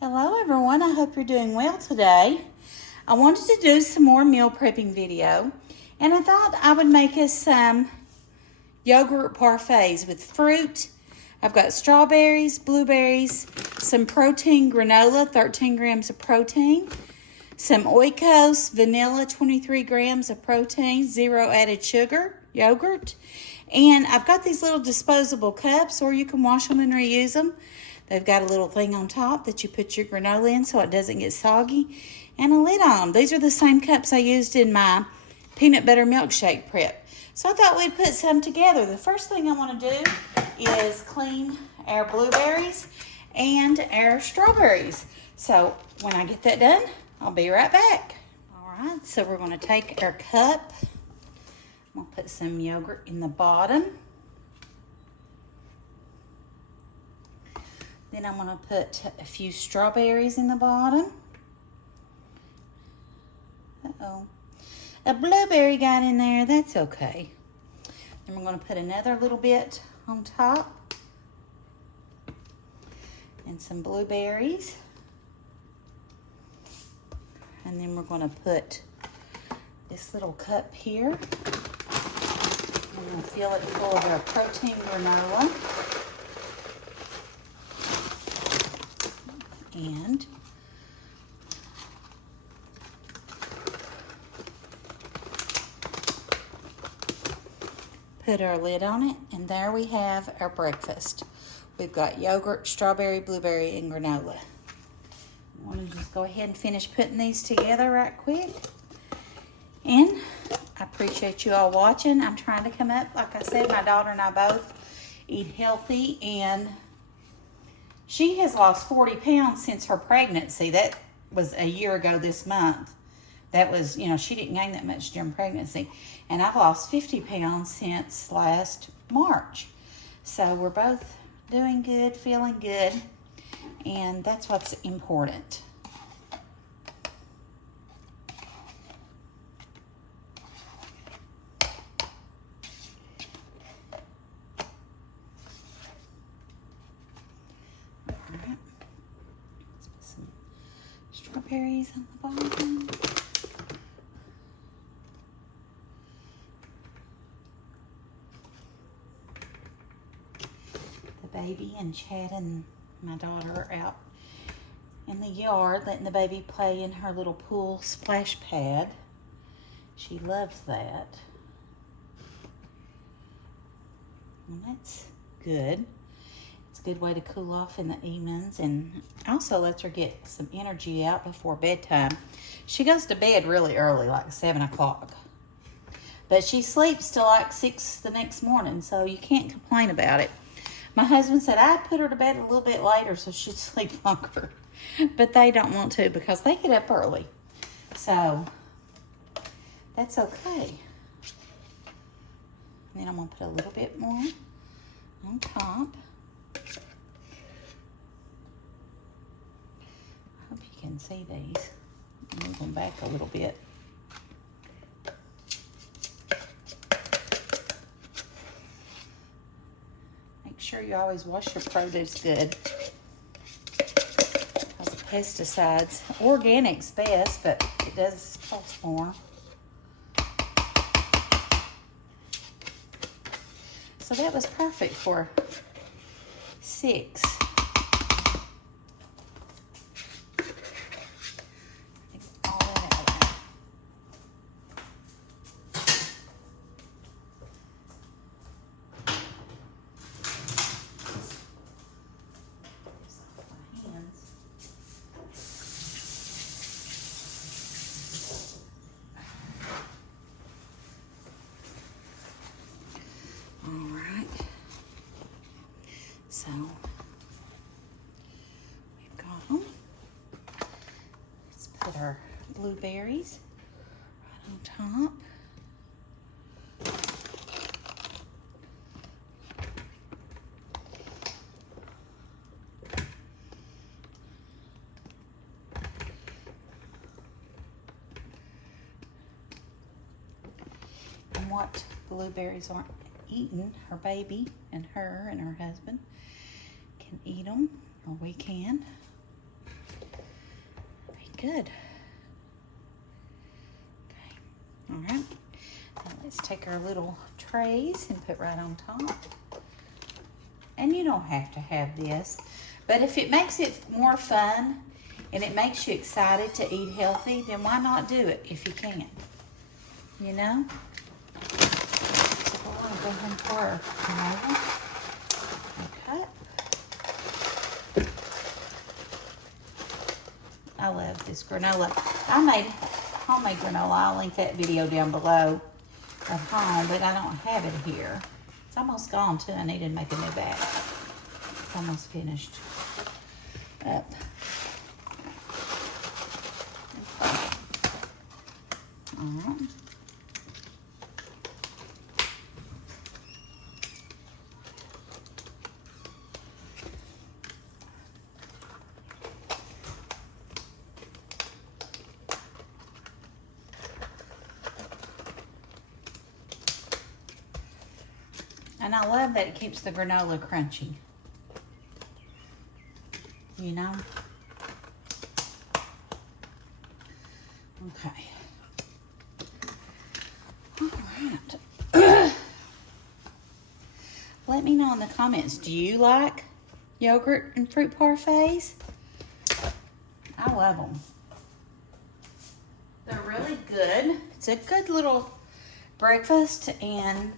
Hello everyone, I hope you're doing well today. I wanted to do some more meal prepping video and I thought I would make us some yogurt parfaits with fruit. I've got strawberries, blueberries, some protein granola, 13 grams of protein, some Oikos vanilla, 23 grams of protein, 0 added sugar, yogurt, and I've got these little disposable cups, or you can wash them and reuse them. They've got a little thing on top that you put your granola in so it doesn't get soggy, and a lid on them. These are the same cups I used in my peanut butter milkshake prep. So I thought we'd put some together. The first thing I want to do is clean our blueberries and our strawberries. So when I get that done, I'll be right back. All right, so we're going to take our cup. I'm going to put some yogurt in the bottom. Then I'm going to put a few strawberries in the bottom. Uh-oh. A blueberry got in there. That's okay. Then we're going to put another little bit on top. And some blueberries. And then we're going to put this little cup here. We're going to fill it full of our protein granola. And put our lid on it, and there we have our breakfast. We've got yogurt, strawberry, blueberry, and granola. I want to just go ahead and finish putting these together right quick. And I appreciate you all watching. I'm trying to come up. Like I said, my daughter and I both eat healthy, and she has lost 40 pounds since her pregnancy. That was a year ago this month. That was, she didn't gain that much during pregnancy. And I've lost 50 pounds since last March. So we're both doing good, feeling good. And that's what's important. Strawberries on the bottom. The baby and Chad and my daughter are out in the yard letting the baby play in her little pool splash pad. She loves that. And that's good. It's a good way to cool off in the evenings, and also lets her get some energy out before bedtime. She goes to bed really early, like 7 o'clock. But she sleeps till like 6 the next morning, so you can't complain about it. My husband said I'd put her to bed a little bit later so she'd sleep longer. But they don't want to because they get up early. So that's okay. And then I'm going to put a little bit more on top. I hope you can see these. Move them back a little bit. Make sure you always wash your produce good. Because of pesticides. Organic's best, but it does cost more. So that was perfect for 6. So we've got them. Let's put our blueberries right on top. And what blueberries aren't eaten, her baby and her husband can eat them, or we can. good. Okay. All right. Now let's take our little trays and put right on top. And you don't have to have this, but if it makes it more fun and it makes you excited to eat healthy, then why not do it if you can? You know? So we're going to go ahead and pour our granola. Okay. I love this granola. I made homemade granola. I'll link that video down below at home, but I don't have it here. It's almost gone too. I need to make a new batch. It's almost finished up. All right. And I love that it keeps the granola crunchy. You know? Okay. All right. Let me know in the comments, do you like yogurt and fruit parfaits? I love them. They're really good. It's a good little breakfast, and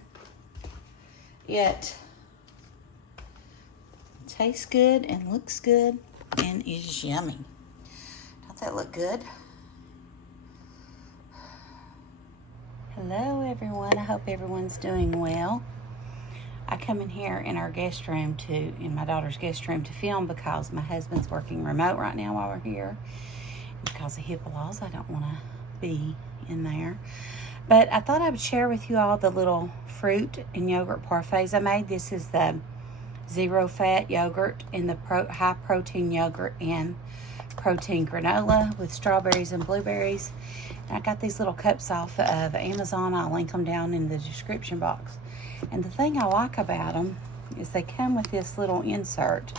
it tastes good and looks good and is yummy. Don't that look good? Hello everyone, I hope everyone's doing well. I come in here in our guest room in my daughter's guest room to film because my husband's working remote right now while we're here. Because of HIPAA laws, I don't want to be in there. But I thought I would share with you all the little fruit and yogurt parfaits I made. This is the zero fat yogurt and the high protein yogurt and protein granola with strawberries and blueberries. And I got these little cups off of Amazon. I'll link them down in the description box. And the thing I like about them is they come with this little insert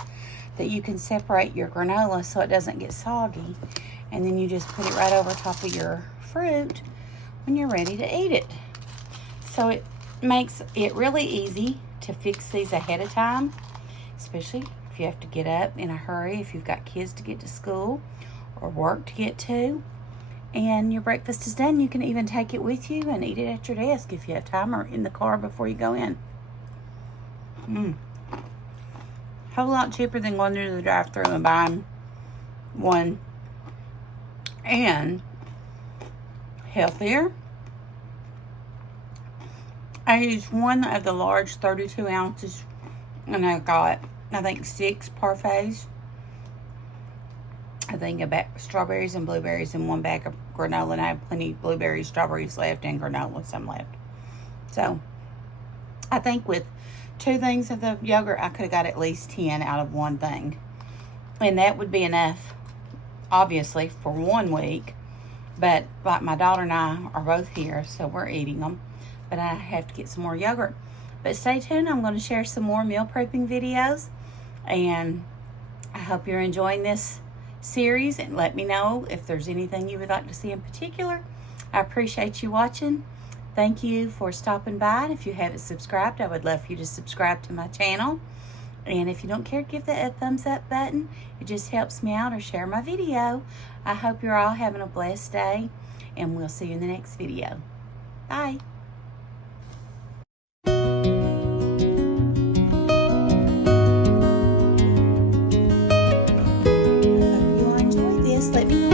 that you can separate your granola so it doesn't get soggy. And then you just put it right over top of your fruit when you're ready to eat it. So it makes it really easy to fix these ahead of time, especially if you have to get up in a hurry, if you've got kids to get to school or work to get to, and your breakfast is done. You can even take it with you and eat it at your desk if you have time, or in the car before you go in. Whole lot cheaper than going to the drive-thru and buying one, and healthier. I used one of the large 32 ounces, and I got, I think, 6 parfaits. I think a bag of strawberries and blueberries and 1 bag of granola, and I have plenty of blueberries, strawberries left, and granola, some left. So I think with 2 things of the yogurt, I could have got at least 10 out of 1 thing. And that would be enough, obviously, for 1 week. But like my daughter and I are both here, so we're eating them. But I have to get some more yogurt. But stay tuned. I'm going to share some more meal prepping videos. And I hope you're enjoying this series. And let me know if there's anything you would like to see in particular. I appreciate you watching. Thank you for stopping by. And if you haven't subscribed, I would love for you to subscribe to my channel. And if you don't care, give that a thumbs up button. It just helps me out, or share my video. I hope you're all having a blessed day, and we'll see you in the next video. Bye. Hope you enjoyed this. Let me know